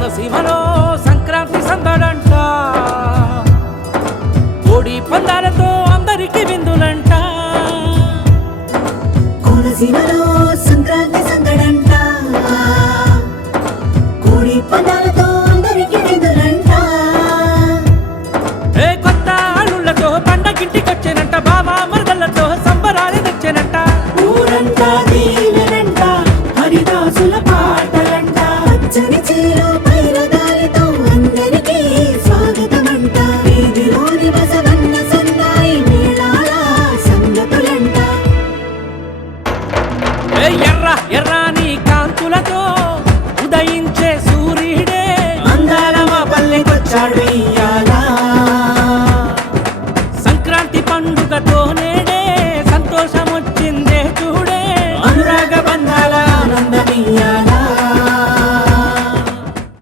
కోనసీమలో సంక్రాంతి సందడంట, కోడి పందాలతో అందరికి విందులంట. కోనసీమలో సంక్రాంతి సందడంట, కోడి పందాలతో అందరికి విందులంట. ఏ కొత్త అల్లుళ్ళతో పండగింటికొచ్చేనంట, బావా మరదళ్ళతో సంబరాలు తెచ్చేనంట. ఊరంతా దీవెనంట, హరిదాసుల పాటలంట. పచ్చని చీర పైరదారితో అందరికీ స్వాగతమంట. వీధిలోని బసవన్న సన్నాయి మేళాల సంగతులంట. ఏ ఎర్ర ఎర్రాని కాంతులతో ఉదయించే సూర్యుడే అందాల మా పల్లెకొచ్చాడు